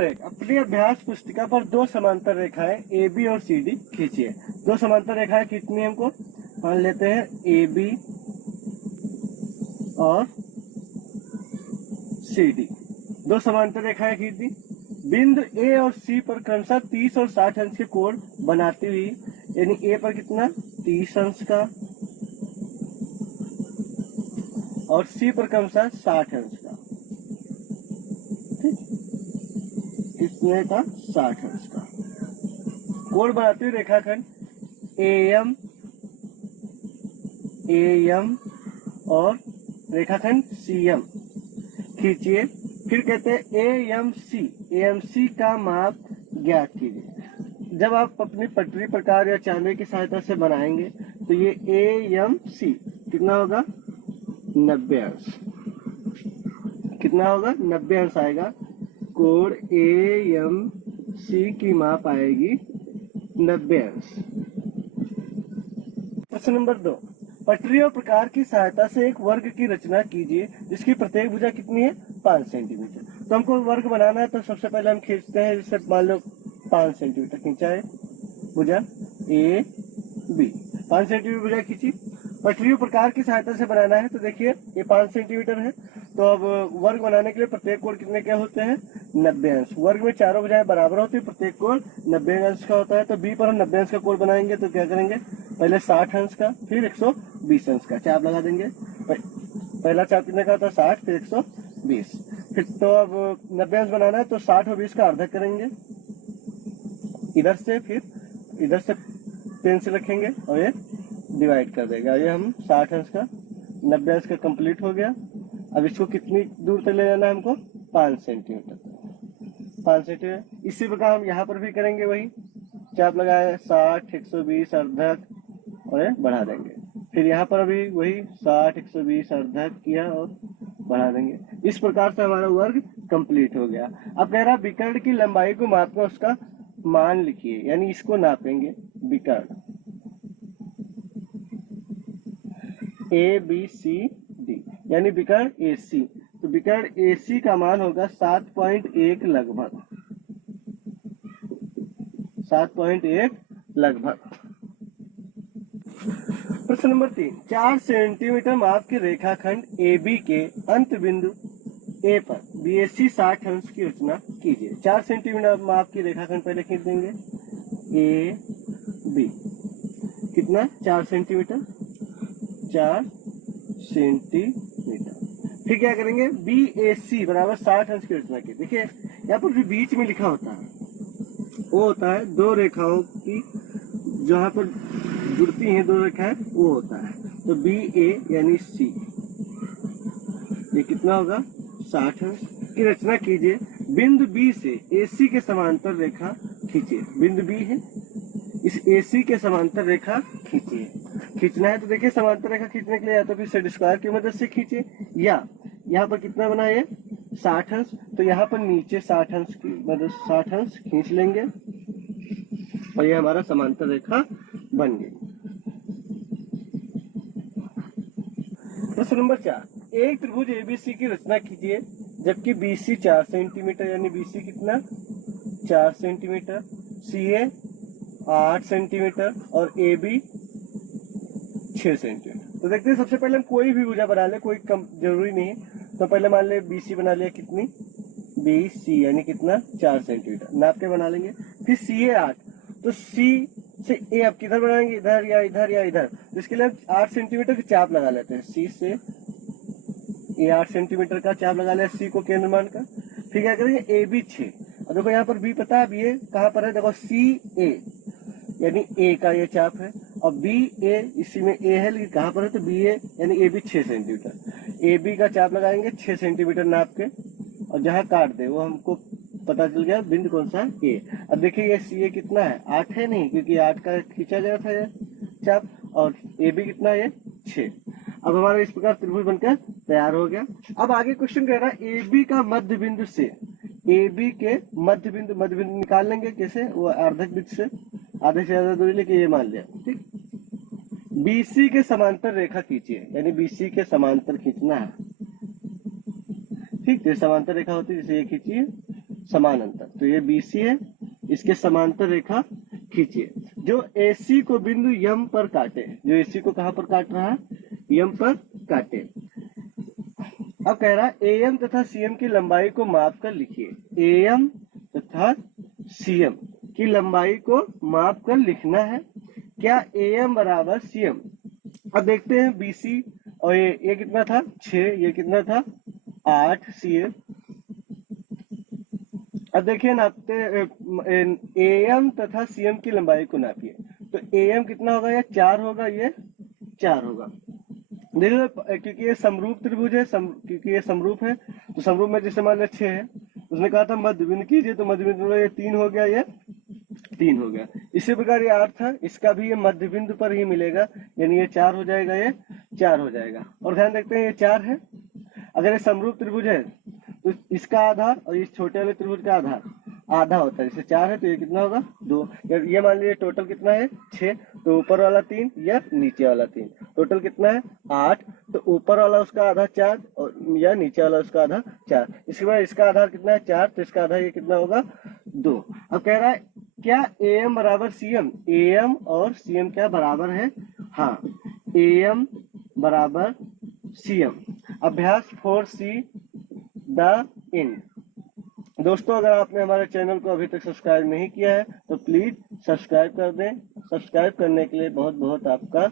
अपनी अभ्यास पुस्तिका पर दो समांतर रेखाएं ए बी और सी डी खींचिए। दो समांतर रेखाएं खींचनी है हमको। मान लेते हैं ए बी और सी डी। दो समांतर रेखाएं खींच दी। बिंदु ए और सी पर क्रमशः 30 और 60 अंश के कोण बनाती हुई, यानी ए पर कितना 30 अंश का और सी पर क्रमशः 60 अंश का। कितने का 60 अंश का कोण बनाती हुई रेखाखंड एएम और रेखाखंड सीएम खींचिए। फिर कहते हैं एएमसी का माप ज्ञात कीजिए। जब आप अपनी पटरी प्रकार या चांदे की सहायता से बनाएंगे तो ये एएमसी कितना होगा 90 अंश। कितना होगा 90 अंश आएगा। कोण एएमसी की माप आएगी 90 अंश। प्रश्न नंबर 2, पटरी और प्रकार की सहायता से एक वर्ग की रचना कीजिए जिसकी प्रत्येक भुजा कितनी है 5 सेंटीमीटर। तो हमको वर्ग बनाना है तो सबसे पहले हम खींचते हैं। जैसे मान लो 5 सेंटीमीटर खींचा है भुजा ए बी, 5 सेंटीमीटर भुजा खींची। पटरी और प्रकार की सहायता से बनाना है तो देखिए ये 5 सेंटीमीटर है। तो अब वर्ग बनाने के लिए प्रत्येक कोण कितने क्या होते हैं 90 अंश। वर्ग में चारों भुजाएं बराबर होती है, प्रत्येक कोण 90 अंश का होता है। तो बी पर हम 90 अंश का कोण बनाएंगे तो क्या करेंगे, पहले 60 अंश का फिर 120 अंश का चाप लगा देंगे। पहला चाप कितने का होता है 60 फिर 120। फिर तो अब 90 अंश बनाना है तो 60 और 20 का अर्धक करेंगे इधर से, फिर इधर से पेन से रखेंगे और ये डिवाइड कर देगा। ये हम 60 अंश का 90 अंश का कंप्लीट हो गया। अब इसको कितनी दूर तक ले जाना है हमको 5 सेंटीमीटर तक। 5 सेंटीमीटर। इसी प्रकार हम यहाँ पर भी करेंगे, वही चाप लगाए 60 120 अर्धक और ये बढ़ा देंगे। फिर यहाँ पर भी वही 60 120 अर्धक किया और बढ़ा देंगे। इस प्रकार से हमारा वर्ग कंप्लीट हो गया। अब कह रहा विकर्ण की लंबाई को मापकर उसका मान लिखिए, यानी इसको नापेंगे विकर्ण ए बी सी डी, यानी विकर्ण ए सी। तो विकर्ण ए सी का मान होगा 7.1 लगभग 7.1 लगभग। प्रश्न नंबर 3, 4 सेंटीमीटर माप के रेखाखंड ए बी के अंत बिंदु ए पर बीएसी 60 अंश की रचना कीजिए। 4 सेंटीमीटर माप की रेखाखंड पहले खींच देंगे ए बी। कितना 4 सेंटीमीटर 4 सेंटीमीटर। फिर क्या करेंगे बी ए सी बराबर 60 अंश की रचना की। देखिए यहाँ पर भी बीच में लिखा होता है, वो होता है दो रेखाओं की जहाँ पर जुड़ती हैं दो रेखाएं, वो होता है। तो बी ए यानी सी, ये कितना होगा 60 अंश की रचना कीजिए। बिंदु बी से ए सी के समांतर रेखा खींचिए। बिंदु बी है, इस ए सी के समांतर रेखा खींचिए। खींचना है तो देखिए समांतर रेखा खींचने के लिए या तो फिर सेट स्क्वायर की मदद से खींचिए, या यहाँ पर कितना बना है 60 अंश, तो यहाँ पर नीचे 60 अंश की मदद 60 अंश खींच लेंगे और ये हमारा समांतर रेखा बन गई। प्रश्न नंबर 4, एक त्रिभुज एबीसी की रचना कीजिए जबकि बीसी 4 सेंटीमीटर, यानी बीसी कितना 4 सेंटीमीटर, सीए 8 सेंटीमीटर और ए बी 6 सेंटीमीटर। तो देखते हैं सबसे पहले हम कोई भी भुजा बना ले, कोई कम जरूरी नहीं है। तो पहले मान ले बीसी बना लिया, कितनी बीसी यानी कितना 4 सेंटीमीटर नाप के बना लेंगे। फिर सीए 8, तो सी से ए अब किधर बनाएंगे, इधर या इधर या इधर। तो इसके लिए 8 सेंटीमीटर की चाप लगा लेते हैं। सी से ए 8 सेंटीमीटर का चाप लगा लिया सी को केंद्र मानकर। फिर क्या करेंगे ए बी 6। और देखो यहाँ पर बी पता है, अब ये कहाँ पर है, देखो सी ए यानी ए का ये चाप है और बी ए इसी में ए है, लेकिन कहाँ पर है तो बी ए यानी A B 6 centimetre. A B का चाप लगाएंगे 6 सेंटीमीटर नाप के और जहाँ काट दे वो हमको पता चल गया बिंदु कौन सा है ए। अब देखिए ये सी ए कितना है 8 है, नहीं क्योंकि 8 का खींचा गया था ये चाप, और ए बी कितना है 6। अब हमारा इस प्रकार त्रिभुज बनकर तैयार हो गया। अब आगे क्वेश्चन कह रहा है ए बी का मध्य बिंदु से, ए बी के मध्य बिंदु निकाल लेंगे कैसे, वो अर्धक वृत्त से आधे से ज्यादा दूरी लेके ये मान लिया, ठीक। बीसी के समांतर रेखा खींचिए, यानी बीसी के समांतर खींचना है, ठीक। तो समांतर रेखा होती है जैसे ये खींचिए समान अंतर, तो ये BC है, इसके समांतर रेखा खींचिए जो AC को बिंदु M पर काटे, जो AC को कहां पर काट रहा है, M पर काटे। अब कह रहा है AM तथा CM की लंबाई को माप कर लिखिए, AM तथा CM की लंबाई को माप कर लिखना है। क्या AM बराबर CM, अब देखते हैं BC और ये कितना था 6, ये कितना था 8 CM। अब देखिए नापते AM तथा CM की लंबाई को नापिए, तो AM कितना होगा, ये 4 होगा, ये 4 होगा। देखिए क्योंकि ये समरूप त्रिभुज है, क्योंकि ये समरूप है तो समरूप में जैसे मान लिया 6 है, उसने कहा था मध्य बिंदु कीजिए, तो मध्य बिंदु ये 3 हो गया, ये 3 हो गया। इसी प्रकार ये 8 था, इसका भी ये मध्य बिंदु पर ही मिलेगा, यानी ये 4 हो जाएगा, ये 4 हो जाएगा। और ध्यान देखते हैं ये 4 है, अगर ये समरूप त्रिभुज है तो इसका आधार और इस छोटे वाले त्रिभुज का आधार आधा होता है, जैसे 4 है तो ये कितना होगा 2, ये मान लीजिए टोटल कितना है 6, तो ऊपर वाला 3 या नीचे वाला 3, टोटल कितना है 8, तो ऊपर वाला उसका आधा 4 और या नीचे वाला उसका आधा 4, इसके बाद इसका आधार कितना है 4, तो इसका आधार ये कितना होगा 2। अब कह रहा है क्या AM बराबर CM, AM और CM क्या बराबर है, हाँ AM बराबर CM। अभ्यास 4C द एंड। दोस्तों अगर आपने हमारे चैनल को अभी तक सब्सक्राइब नहीं किया है तो प्लीज सब्सक्राइब कर दें। सब्सक्राइब करने के लिए बहुत बहुत आपका